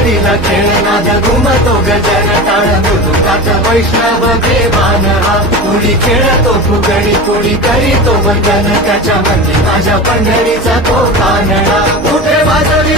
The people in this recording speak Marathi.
पंढरीला खेळनाद घुमतो गजर टाळ मृदुकात वैष्णव देवान हा कुणी खेळतो फुगडी कुणी करीतो वंदन त्याच्या मंदी माझ्या पंढरीचा तो कानडा कुठे वाजवी